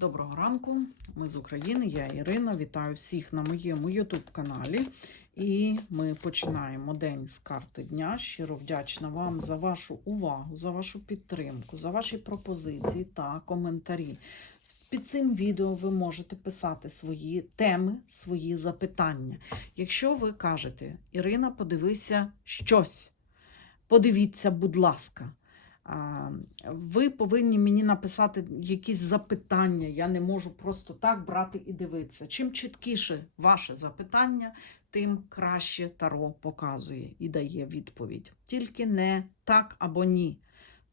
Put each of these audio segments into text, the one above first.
Доброго ранку, ми з України, я Ірина. Вітаю всіх на моєму YouTube каналі. І ми починаємо день з карти дня. Щиро вдячна вам за вашу увагу, за вашу підтримку, за ваші пропозиції та коментарі. Під цим відео ви можете писати свої теми, свої запитання. Якщо ви кажете, Ірина, подивися щось, подивіться, будь ласка. Ви повинні мені написати якісь запитання. Я не можу просто так брати і дивитися. Чим чіткіше ваше запитання, тим краще Таро показує і дає відповідь. Тільки не так або ні.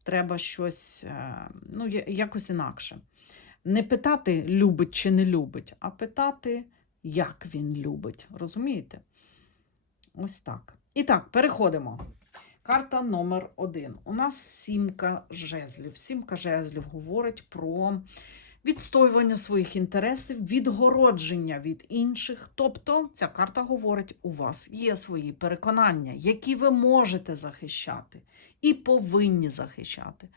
Треба щось е, ну, якось інакше. Не питати, любить чи не любить, а питати, як він любить. Розумієте? Ось так. І так, переходимо. Карта номер один. У нас сімка жезлів. Сімка жезлів говорить про відстоювання своїх інтересів, відгородження від інших. Тобто, ця карта говорить, у вас є свої переконання, які ви можете захищати і повинні захищати.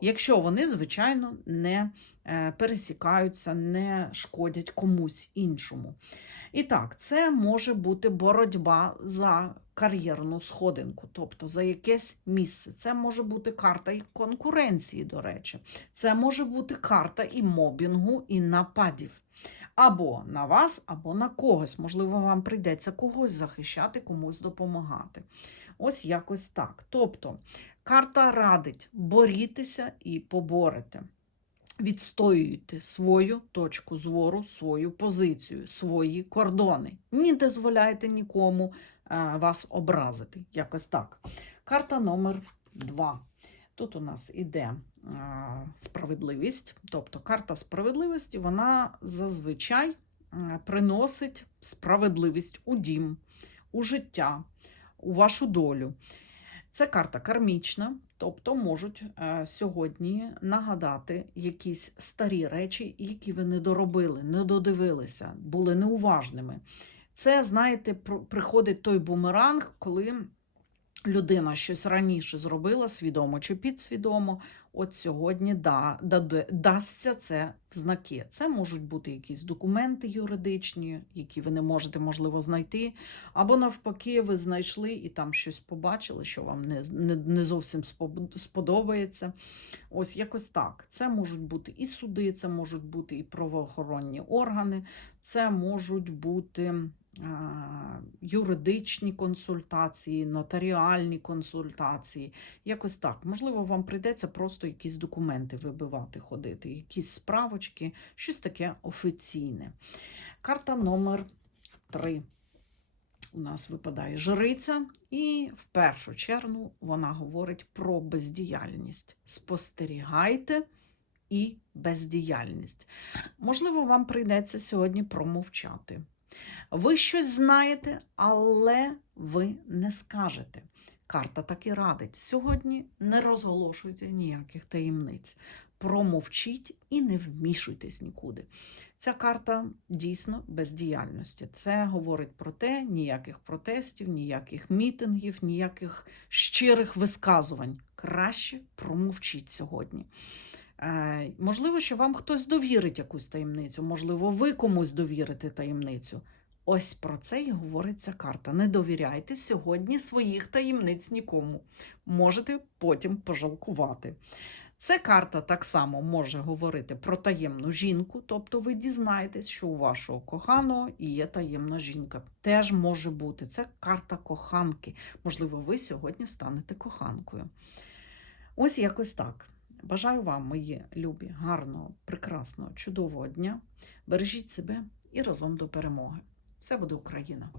Якщо вони, звичайно, не е, пересікаються, не шкодять комусь іншому. І так, це може бути боротьба за кар'єрну сходинку, тобто за якесь місце. Це може бути карта і конкуренції, до речі. Це може бути карта і мобінгу, і нападів. Або на вас, або на когось. Можливо, вам прийдеться когось захищати, комусь допомагати. Ось якось так. Тобто, карта радить борітися і поборете. Відстоюйте свою точку зору, свою позицію, свої кордони. Не дозволяйте нікому е, вас образити. Якось так. Карта номер два. Тут у нас іде е, справедливість. Тобто карта справедливості вона зазвичай е, приносить справедливість у дім, у життя, у вашу долю. Це карта кармічна, тобто можуть е, сьогодні нагадати якісь старі речі, які ви не доробили, не додивилися, були неуважними. Це, знаєте, приходить той бумеранг, коли людина щось раніше зробила, свідомо чи підсвідомо. От сьогодні да, дасться це в знаки. Це можуть бути якісь документи юридичні, які ви не можете, можливо, знайти. Або навпаки, ви знайшли і там щось побачили, що вам не, не, не зовсім сподобається. Ось якось так. Це можуть бути і суди, це можуть бути і правоохоронні органи, це можуть бути юридичні консультації, нотаріальні консультації. Якось так. Можливо, вам прийдеться просто якісь документи вибивати, ходити, якісь справочки, щось таке офіційне. Карта номер 3 у нас випадає жриця, і в першу чергу вона говорить про бездіяльність. Спостерігайте і бездіяльність. Можливо, вам прийдеться сьогодні промовчати. Ви щось знаєте, але ви не скажете. Карта так і радить. Сьогодні не розголошуйте ніяких таємниць. Промовчіть і не вмішуйтесь нікуди. Ця карта дійсно бездіяльності. Це говорить про те, ніяких протестів, ніяких мітингів, ніяких щирих висказувань. Краще промовчіть сьогодні. Е, можливо, що вам хтось довірить якусь таємницю, можливо, ви комусь довірите таємницю. Ось про це і говорить ця карта. Не довіряйте сьогодні своїх таємниць нікому. Можете потім пожалкувати. Ця карта так само може говорити про таємну жінку, тобто ви дізнаєтесь, що у вашого коханого є таємна жінка. Теж може бути. Це карта коханки. Можливо, ви сьогодні станете коханкою. Ось якось так. Бажаю вам, мої любі, гарного, прекрасного, чудового дня. Бережіть себе і разом до перемоги. Все буде Україна!